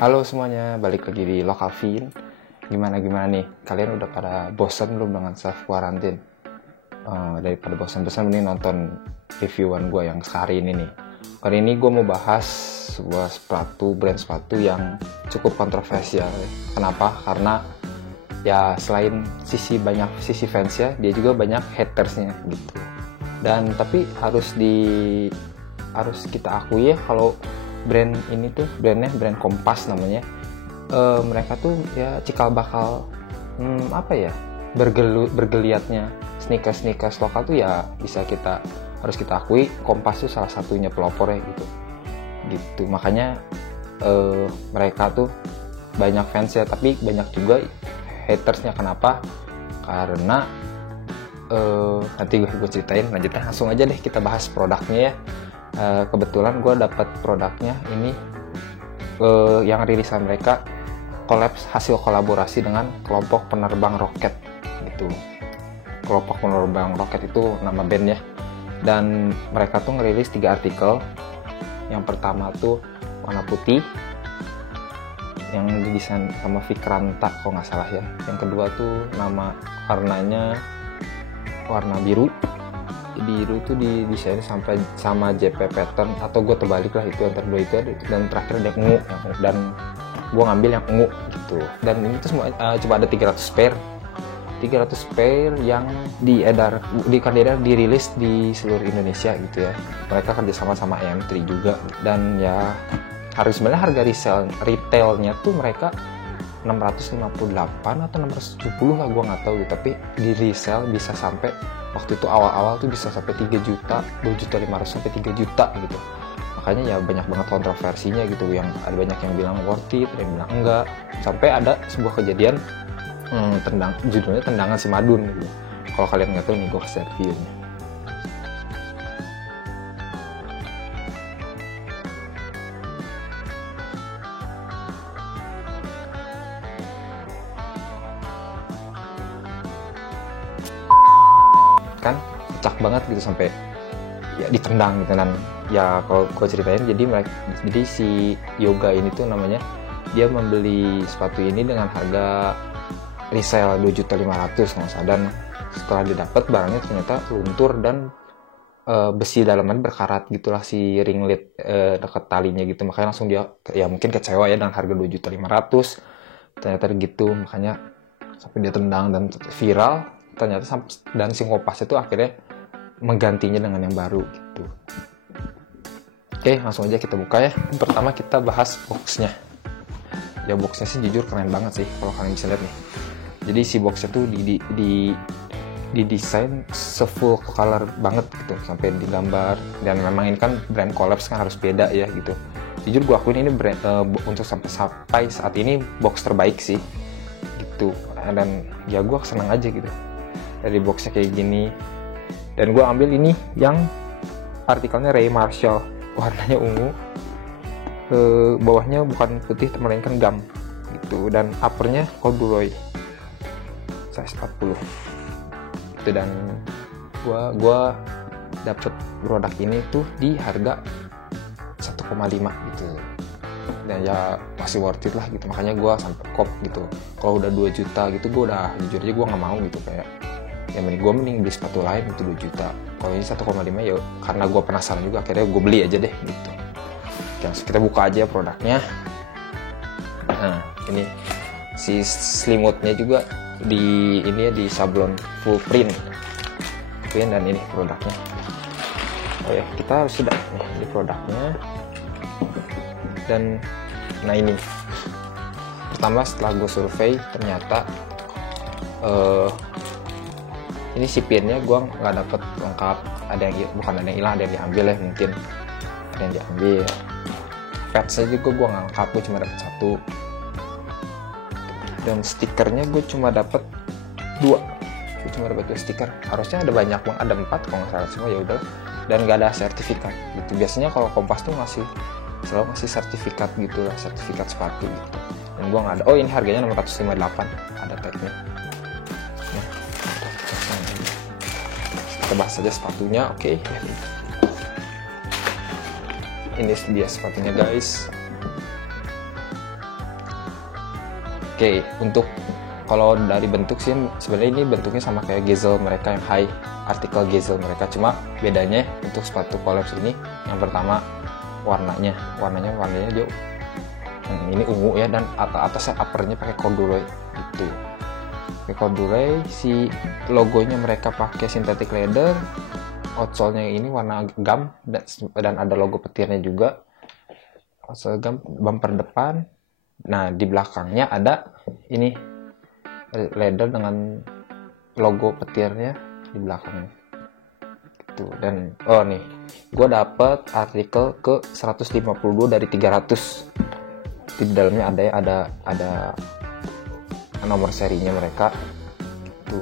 Halo semuanya, balik lagi di Lokalvin. Gimana nih? Kalian udah pada bosan belum dengan self quarantine? Daripada bosan-bosan mending nonton reviewan gue yang sehari ini nih. Kali ini gue mau bahas sebuah brand sepatu yang cukup kontroversial. Kenapa? Karena ya selain banyak sisi fansnya, dia juga banyak hatersnya gitu. Dan tapi harus kita akui ya kalau brand ini tuh brand Kompas namanya, mereka tuh ya cikal bakal bergeliatnya sneakers lokal tuh ya harus kita akui Kompas tuh salah satunya pelopornya gitu. Makanya mereka tuh banyak fans ya, tapi banyak juga hatersnya. Kenapa? Karena nanti gue ceritain lanjutnya. Langsung aja deh kita bahas produknya ya. Kebetulan gue dapat produknya ini yang rilisan mereka hasil kolaborasi dengan kelompok penerbang roket gitu. Kelompok penerbang roket itu nama band ya, dan mereka tuh ngerilis 3 artikel. Yang pertama tuh warna putih yang didesain sama Vikranta kalau nggak salah ya. Yang kedua tuh warnanya warna biru tuh didesain sampai sama JP Pattern, atau gue terbalik lah, itu antara dua itu ada. Dan terakhir ada ungu, dan gue ngambil yang ungu gitu. Dan ini tuh semua cuma ada 300 pair yang dirilis di seluruh Indonesia gitu ya. Mereka kerjasama sama EM3 juga, dan ya sebenarnya harga retailnya tuh mereka 658 atau 670 lah, gue nggak tahu gitu. Tapi di resell bisa sampai, waktu itu awal-awal tuh bisa sampai 3 juta, 2.500.000 sampai 3 juta gitu. Makanya ya banyak banget kontroversinya gitu, yang ada banyak yang bilang worth it, ada yang bilang enggak. Sampai ada sebuah kejadian judulnya tendangan si Madun gitu. Kalau kalian nggak tahu nih, gue kasih reviewnya. Kan kocak banget gitu, sampai ya ditendang gitu. Dan ya kalau gue ceritain, jadi si Yoga ini tuh namanya, dia membeli sepatu ini dengan harga resell 2.500.000 dan setelah didapat barangnya ternyata luntur dan besi dalaman berkarat gitulah, si ringlet dekat talinya gitu. Makanya langsung dia ya mungkin kecewa ya dengan harga 2.500.000 ternyata gitu. Makanya sampai dia tendang dan viral ternyata, dan si Kompas itu akhirnya menggantinya dengan yang baru gitu. Oke, langsung aja kita buka ya. Pertama kita bahas boxnya. Ya boxnya sih jujur keren banget sih kalau kalian bisa lihat nih. Jadi si boxnya tuh didesain full color banget gitu, sampai digambar. Dan memang ini kan brand collabs kan harus beda ya gitu. Jujur gue akuin ini brand untuk sampai saat ini box terbaik sih gitu. Dan ya gue seneng aja gitu dari boxnya kayak gini. Dan gue ambil ini yang artikelnya Ray Marshall, warnanya ungu, bawahnya bukan putih melainkan gam gitu. Dan uppernya corduroy size 40 gitu. Dan gue dapet produk ini tuh di harga 1,5 gitu, dan ya masih worth it lah gitu. Makanya gue sampai kop gitu. Kalau udah 2 juta gitu, gue udah jujur aja gue nggak mau gitu. Kayak ya mending beli sepatu lain itu 2 juta. Kalau ini 1,5 ya karena gue penasaran juga, akhirnya gue beli aja deh gitu. Langsung kita buka aja produknya. Nah ini si selimutnya juga di sablon full print, dan ini produknya. Oh ya, kita harus sudah nih, ini produknya. Dan nah ini pertama setelah gue survei, ternyata ini si pinnya gue nggak dapet lengkap. Ada yang hilang, ada yang diambil ya, mungkin ada yang diambil. Patch juga gue nggak lengkap, gue cuma dapet 1. Dan stikernya gue cuma dapet 2. Gue cuma dapet 2 stiker. Harusnya ada banyak bang, ada 4 kalau nggak salah. Cuma ya udah. Dan nggak ada sertifikat gitu. Biasanya kalau Kompas tuh selalu ngasih sertifikat gitu lah, sertifikat sepatu gitu. Dan gue nggak ada. Oh ini harganya 658, ada tagnya. Nah, kita bahas aja sepatunya. Oke. Ini dia sepatunya guys. Oke, untuk kalau dari bentuk sih sebenarnya ini bentuknya sama kayak Gazelle mereka yang high, artikel Gazelle mereka, cuma bedanya untuk sepatu Collapse ini yang pertama warnanya jauh ini ungu ya, dan atasnya uppernya pakai corduroy gitu. Pakai corduroy, si logonya mereka pakai synthetic leather, outsole-nya ini warna gum dan ada logo petirnya juga. Outsole gum, bumper depan. Nah, di belakangnya ada ini leather dengan logo petirnya di belakangnya gitu. Dan nih gue dapet artikel ke 152 dari 300. Di dalamnya ada nomor serinya mereka tuh.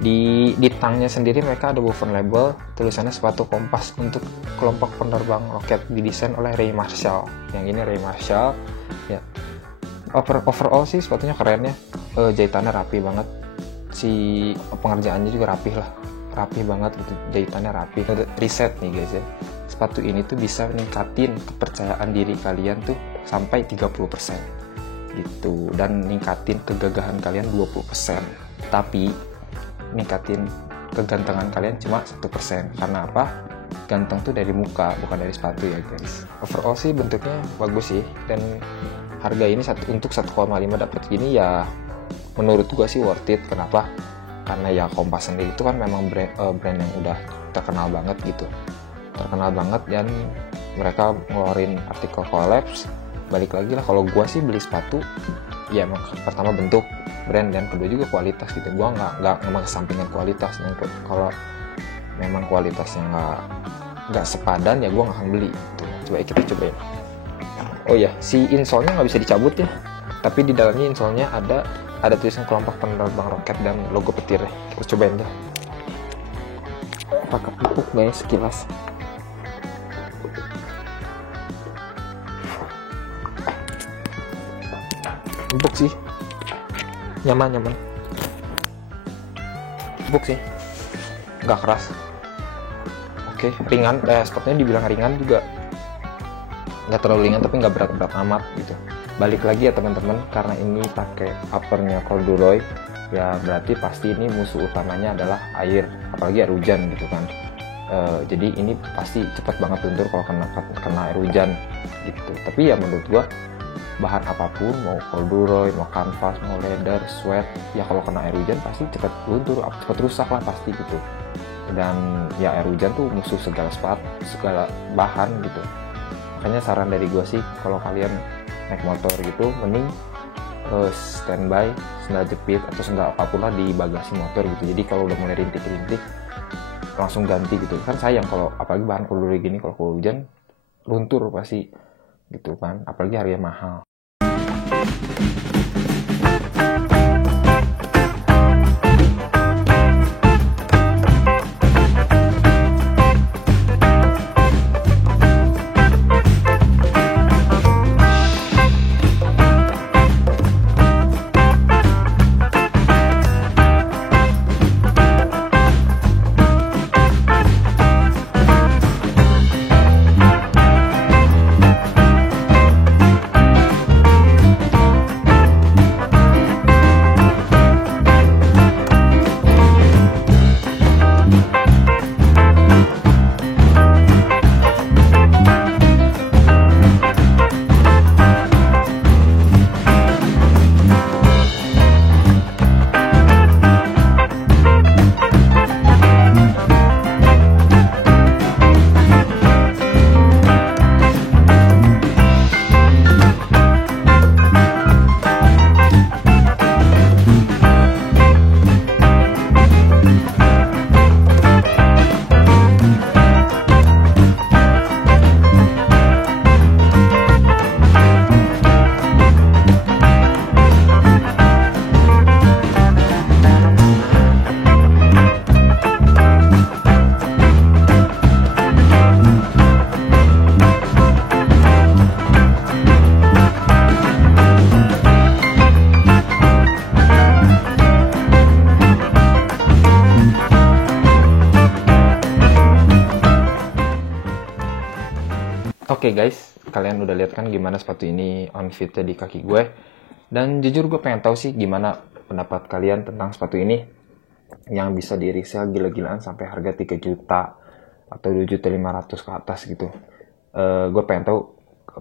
Di tangnya sendiri mereka ada woven label, tulisannya sepatu kompas untuk kelompok penerbang roket, didesain oleh Ray Marshall. Yang ini Ray Marshall ya. Overall sih sepatunya keren ya, jahitannya rapi banget, si pengerjaannya juga rapi banget gitu, jahitannya rapi. Riset nih guys ya, sepatu ini tuh bisa ningkatin kepercayaan diri kalian tuh sampai 30% gitu, dan ningkatin kegagahan kalian 20%, tapi ningkatin kegantengan kalian cuma 1%. Karena apa? Ganteng tuh dari muka, bukan dari sepatu ya guys. Overall sih bentuknya bagus sih, dan harga ini untuk 1,5 dapat gini ya menurut gua sih worth it. Kenapa? Karena ya Kompas sendiri itu kan memang brand yang udah terkenal banget gitu, dan mereka ngeluarin artikel Collapse. Balik lagi lah, kalau gua sih beli sepatu ya emang pertama bentuk, brand, dan kedua juga kualitas gitu. Gua nggak mengesampingkan kualitasnya. Kalau memang kualitasnya nggak sepadan ya gua nggak akan beli gitu. Coba kita cobain. Oh ya, si insole-nya nggak bisa dicabut ya, tapi di dalamnya insole-nya ada tulisan kelompok penerbang roket dan logo petirnya. Kita cobain deh. Apakah empuk guys sekilas? Empuk sih, nyaman. Empuk sih, nggak keras. Oke, ringan. Sepatunya dibilang ringan juga. Nggak terlalu ringan tapi nggak berat-berat amat gitu. Balik lagi ya teman-teman, karena ini pakai uppernya corduroy ya berarti pasti ini musuh utamanya adalah air, apalagi air hujan gitu kan. Jadi ini pasti cepat banget luntur kalau kena air hujan gitu. Tapi ya menurut gua bahan apapun, mau corduroy, mau kanvas, mau leather, sweat, ya kalau kena air hujan pasti cepat luntur, cepat rusak lah pasti gitu. Dan ya air hujan tuh musuh segala bahan gitu. Makanya saran dari gue sih, kalau kalian naik motor gitu, mending standby sendal jepit atau sendal apapun lah di bagasi motor gitu. Jadi kalau udah mulai rintik-rintik langsung ganti gitu. Kan sayang kalau apalagi bahan corduroy gini, kalau hujan luntur pasti gitu kan. Apalagi harganya mahal. Oke guys, kalian udah lihat kan gimana sepatu ini on fitnya di kaki gue. Dan jujur gue pengen tahu sih gimana pendapat kalian tentang sepatu ini yang bisa di resell gila-gilaan sampai harga 3 juta atau 2.500.000 ke atas gitu. Gue pengen tahu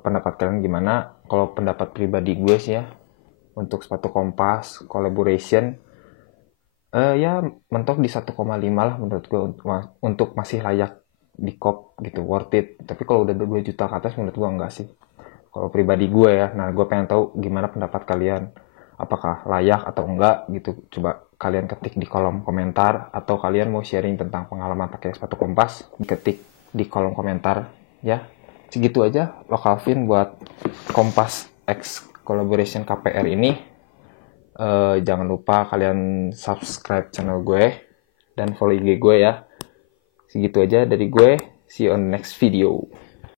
pendapat kalian gimana. Kalau pendapat pribadi gue sih ya, untuk sepatu Kompas collaboration ya mentok di 1,5 lah menurut gue untuk masih layak di kop gitu, worth it. Tapi kalau udah 2 juta ke atas menurut gue enggak sih. Kalau pribadi gue ya, nah gue pengen tahu gimana pendapat kalian. Apakah layak atau enggak gitu. Coba kalian ketik di kolom komentar, atau kalian mau sharing tentang pengalaman pakai sepatu Kompas, ketik di kolom komentar ya. Segitu aja Lokalvin buat Kompas X Collaboration KPR ini. Jangan lupa kalian subscribe channel gue dan follow IG gue ya. Segitu aja dari gue. See you on the next video.